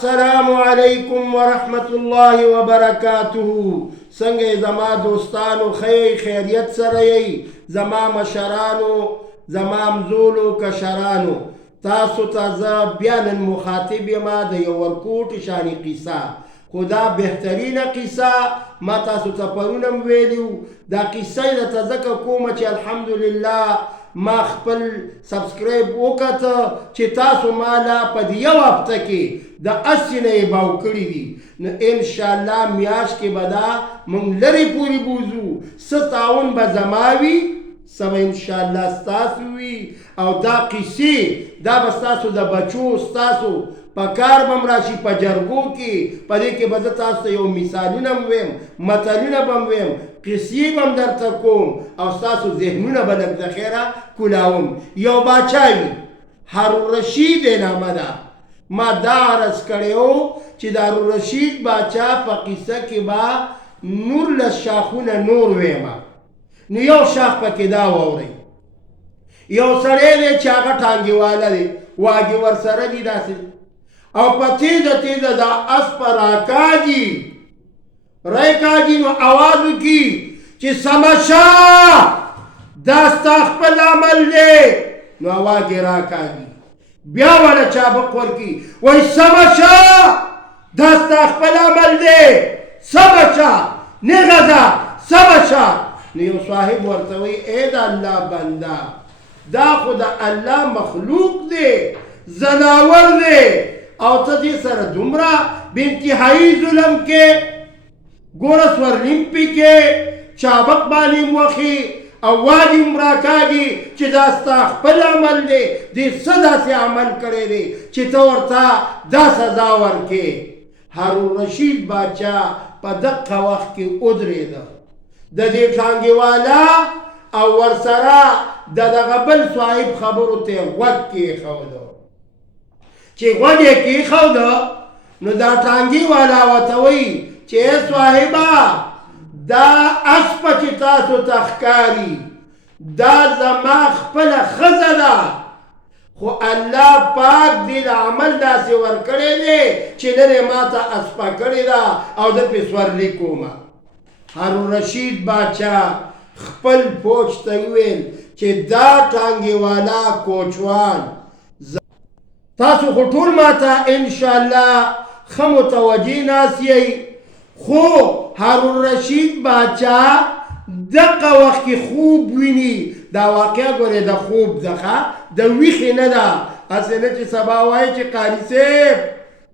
السلام علیکم ورحمت الله وبرکاته. څنګه زما دوستانو خیریت سره یې؟ زما مشرانو، زما مزولو کشرانو، تاسو ته زه بیا نن مخاطب یم د یو ورکوټ شانې قصه، خو دا بهترینه قصه ما تاسو ته پرون هم ویلي وو. دا قصه یې درته ځکه کومه چې الحمدلله ما خپل سبسکرایب وکړه چې تاسو ما لا په دې یو هفته کې د 80 نه یې باو کړي دي. نو انشاءالله میاشت کې به دا موږ لرې پورې بوځو. څه تعاون به زما وي، څه به انشاءالله ستاسو وي، او دا قصې دا به ستاسو د بچو ستاسو په کار به م راشي، په جرګو کې. په دې کې به زه تاسو ته یو مثالونه هم ویم، متلونه به م ویم، قصې به م درته کوم، او ستاسو ذهنونه به لږ د خیره کولاوم. یو باچا وي، هارون رشید یې نامه ده. ما دا عرض کړی و چې د هارون رشید باچا په قصه کې به 19 شاخونه نور ویمه. نو یو شاخ پکې دا واورئ. یو سړی دی چې هغه ټانګېواله دی، واګې ورسره دي داسې، او په تیزه تیزه دا اس په راکاږي نو اواز وکړي چې سمه شه، دا ستا خپل عمل دی. نو اواز یې راکاږي، بیا وله چابق ورکړي، وایي سمه شه، دا ستا خپل عمل دی، سمه شه، نیغه ده، سمه شه. نو یو صاحب ورته وایي ای د الله بنده، دا خو د الله مخلوق دی، زناور دی، او ته دې سره دومره بې انتهایي ظلم کې، ګوره سورلیم پکې چابق باندې م وخي، اواز یې م راکاږي چې دا ستا خپل عمل دی، دې څه داسې عمل کړی دی چې ته ورته دا سزا ورکې. هارون رشید باچا په دقه وخت کې ودرېده، د دې ټانګېواله او ورسره د دغه بل صاحب خبرو ته یې غوږ کېښوده. چې غوږ یې کېښوده نو دا ټانګېواله ورته وایي چې ای صاحبه، دا اسپه چې تاسو ته ښکاري دا زما خپله ښځه ده، خو الله پاک دې د عمل داسې ورکړی دی چې نن یې ما ته اسپه کړې ده او زه پرې سورلي کومه. هارون رشید باچا خپل فوج ته وویل چې دا ټانګېواله کوچوان، تاسو خو ټول ما ته انشاءالله ښه متوجه ناست یئ، خو هارون رشید باچا دقه وخت کې خوب ویني. دا واقعه ګورې د خوب څخه د ویښې نه ده، هسې نه چې سبا وایي چې قاري صاحب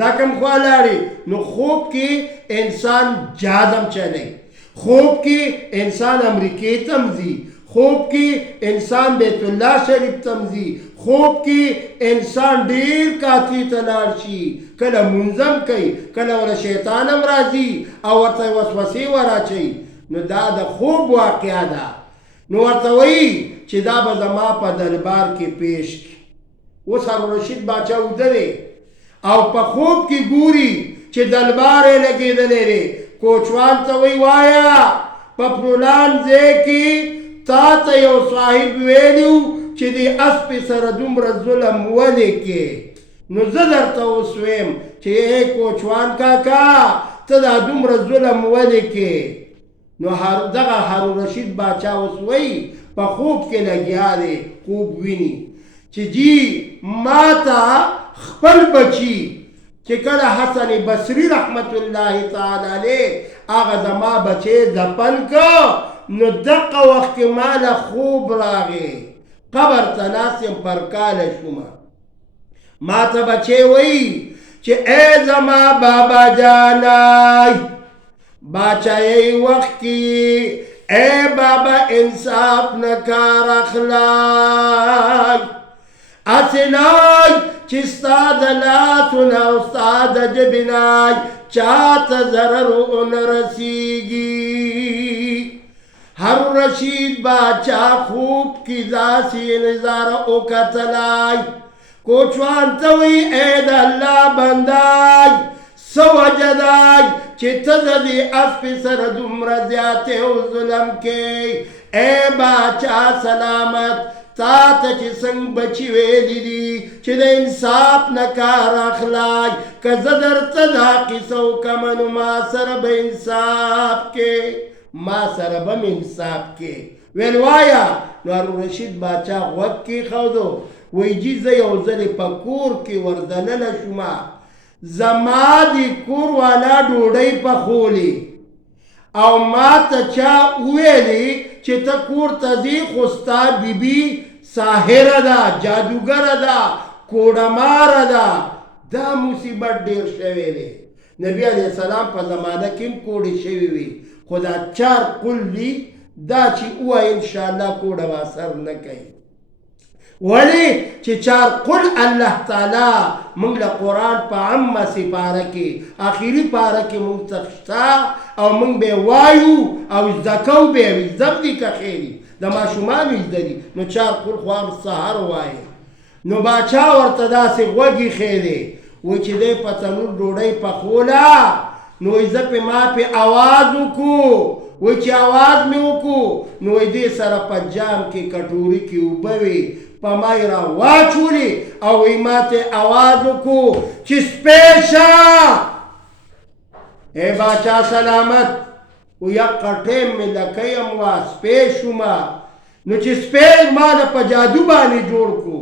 دا کوم خوا لاړې. نو خوب کې انسان جادم چلی، خوب کې انسان امریکې تم ځي، خوب کې انسان بیت الله شریف تم ځي، خوب کې انسان ډیر کاتی ته لاړ شي، کله منظم کوي، کله وله شیطان هم راځي او ورته وسوسې وراچوي. نو دا د خوب واقعه ده. نو ورته وایي چې دا به زما په دربار کې پیش کړي. اوس هارون رشید باچا اوده دی او په خوب کې ګوري چې دربار یې لګېدلی دی. کوچوان ته وایي وایه په فلان ځای کې تا ته یو صاحب ویلي چې دې اسپې سره دومره ظلم ولې کې. نو زه درته اوس ویم چې ای کوچوان کاکا، ته دا دومره ظلم ولې کې. نو دغه هارون رشید باچا اوس وایي په خوب کې لګیا دی، خوب ویني چې جی ما ته خپل بچي چې کله حسن بصري رحمت الله تعالی علیه هغه زما بچی دفن که، نو دقه وخت کې ما له خوب راغی، قبر ته ناست یم پر کاله شومه. ما ته بچی وایي چې ای زما بابا جانای، باچایي وخت کې ای بابا انصاف نه کار اخلاق، هسې نای چې ستا د لاسو نه او ستا د ژبې نه چا ته ضرر ونه رسېږي. هارون رشید باچا خوب کې داسې نظاره وکتلی. کوچوان ته وایي ای د الله بندای، څه وجه دی چې ته د دې اسپې سره دومره زیاتې او ظلم کوې؟ ای باچا سلامت، تا ته چې څنګه بچي ویلي دي چې د انصاف نه کار اخلای که زه درته دا قصه وکړم نو ما سره به انصاف کې ما سره به م انصاف کې ویل وایه نو هارون رشید باچا غوږ کېښودو وایي جي زه یو ځلې په کور کې وردننه شومه زما د کور والا ډوډۍ پخولې او ما ته چا وویلې چې ته کور ته ځې خو ستا بیبي ساحره ده جادوګره ده کوډماره ده دا مصیبت ډېر شوی دی نبي علیه السلام په زمانه کې هم کوډې شوي وي خو دا چار قل دي دا چې ووایي انشاءالله کوډه به اثر نه کوي ولی چې چار قل الله تعالی موږ له قرآن په عامه سپاره کې آخري پاره کې موږ ته شته او موږ به وایو او زده کوو به یې زده دي که خیري د ماشومانو زده دي نو چار قل خو هم سهار وایي نو باچا ورته داسې غوږ ایښی دی وایي چې دی په تنور ډوډۍ پخوله نو وایي زه پې ما پې اواز وکړو وایي چې اواز مې وکړو نو وایي دې سره په جام کې کټوري کې اوبه وې په ما یې را واچولې او وایي ما ته اواز وکړو چې سپی شه ای باچا سلامت و یک ټیم مې لکه یم وه سپی شومه نو چې سپی ما نه په جادو باندې جوړ کړو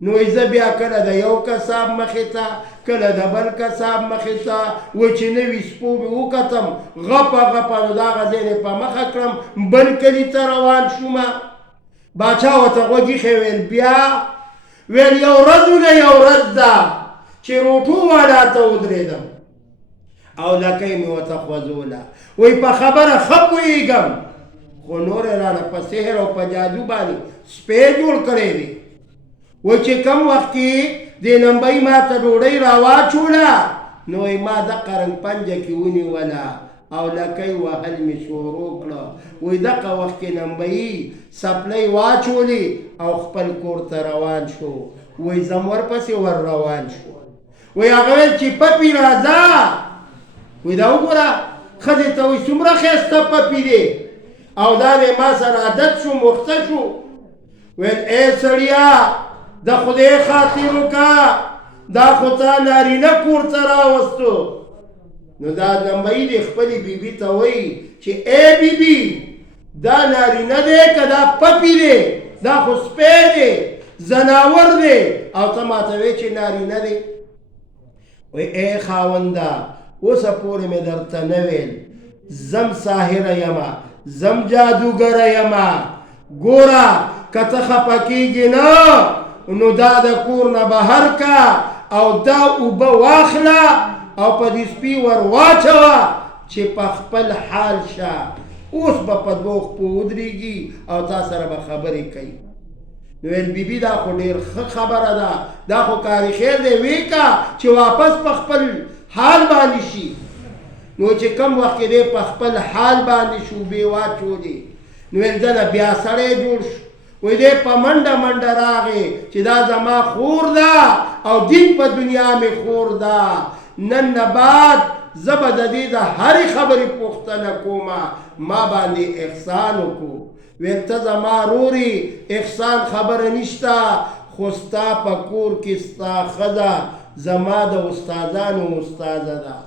نو زه بیا کله د یو کساب مخې ته کله د بل کساب مخې ته و چې نوي سپو مې وکتم غپه غپه نو دغه ځای مې په مخه کړم بل کلي ته روان شومه باچا ورته غوږ ایښی ویل بیا ویل یو ورځ نه یو ورځ ده چې روټو والا ته ودرېدم او لکۍ مې ورته خوځوله وایي په خبره ښه پوهېږم خو نور یې رانه په سحر او په جادو باندې سپی جوړ کړی دی وایي چې کم وخت کې دې نمبۍ ما ته ډوډۍ راواچوله نو وایي ما دقه رنګ پنجه کې ونیوله او لکۍ وهل مې شروع کړه وایي دقه وخت کې نمبۍ سپلۍ واچولې او خپل کور ته روان شو وایي زم ورپسې ور روان شو وایي هغه ویل چې پپي راځه وایي دا وګوره ښځې ته وایي څومره ښایسته پپي دی او دا دی ما سره عادت شو مخته شو ویل ای سړیه د خدای خاطر وکړه دا خو تا نارینه کور ته راوستو نو دا نمبۍ د خپلې بیبي ته وایي چې ای بیبي دا نارینه دی که دا پپي دی دا خو سپی دی زناور دی او ته ماته وایې چې نارینه دی وایي ای خاونده اوسه پورې مې درته نه ویل زم ساحره یمه زم جادوګره یمه ګوره که ته خفه کېږې نه نو دا د کور نه بهر کا او دا اوبه واخله او په دې سپي ور واچوه چې په خپل حال شه اوس به په دوه خپو ودرېږي او تا سره به خبرې کوي نو ویل بیبي دا خو ډېر ښه خبره ده دا خو کاري خیر دی ویې که چې واپس په خپل حال باندې شي نو چې کم وخت کې دی په خپل حال باندې شوبې واچولې نو ویل دله بیا سړی جوړ شو وایي دی په منډه منډه راغې چې دا زما خور ده او دین په دنیا مې خور ده نن نه بعد زه به د دې د هرې خبرې پوښتنه کومه ما باندې احسان وکړو ویل ته زما رورې احسان خبره نشته خو ستا په کور کې ستا ښځه زما د استادانو استاده ده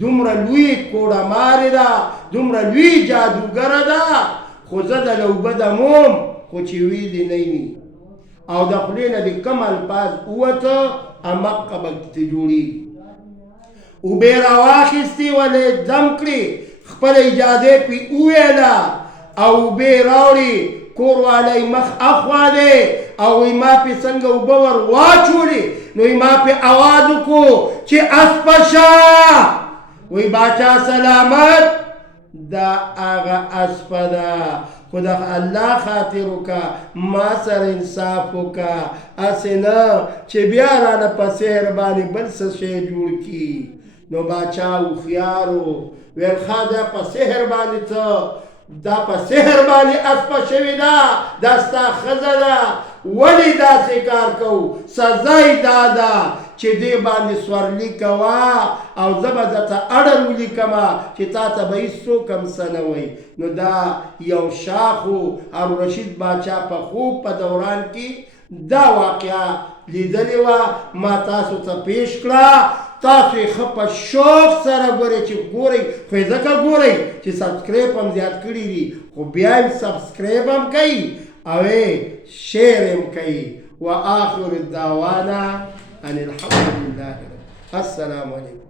دومره لوی کوډمارې ده دومره لوی جادوګره ده خو زه د لوبه دموم خو چې وی دې نه وي او د خولې نه دې کم الفاظ ووته امقه به ته جوړېږي اوبې راواخیستې ولې دم کړې خپله اجازې پې وویله او اوبې راوړې کور والی مخ اخوا دی او وایي ما پې څنګه اوبه ور واچولې نو وایي ما پې اواز وکړو چې اسپه شه وایي باچا سلامت دا هغه اسپه ده خو د الله خاطر وکړه ما سره انصاف وکړه هسې نه چې بیا رانه په سحر باندې بل څه شی جوړ کړي نو باچا هوښیار و ویل ښه دا په سحر باندې څه دا په سحر باندې اسپه شوې ده دا ستا ښځه ده ولې داسې کار کوو سزا یې دا ده چې دې باندې سورلي کوه او زه به درته اړه ولیکمه چې تا ته به هېڅوک هم څه نه وایي. نو دا یو شاخ و. هارون باچا په خوب په دوران کې دا واقعه لیدلې وه، ما تاسو ته پیش کړه. تاسو یې ښه په شوق سره ګورئ چې ګورئ، خو یې ځکه ګورئ چې سبسکرایب هم زیات کړي دي، خو بیا هم سبسکرایب هم کوي او شیر هم کوي. وآخر الدعوانا ان الحمد لله. السلام علیکم.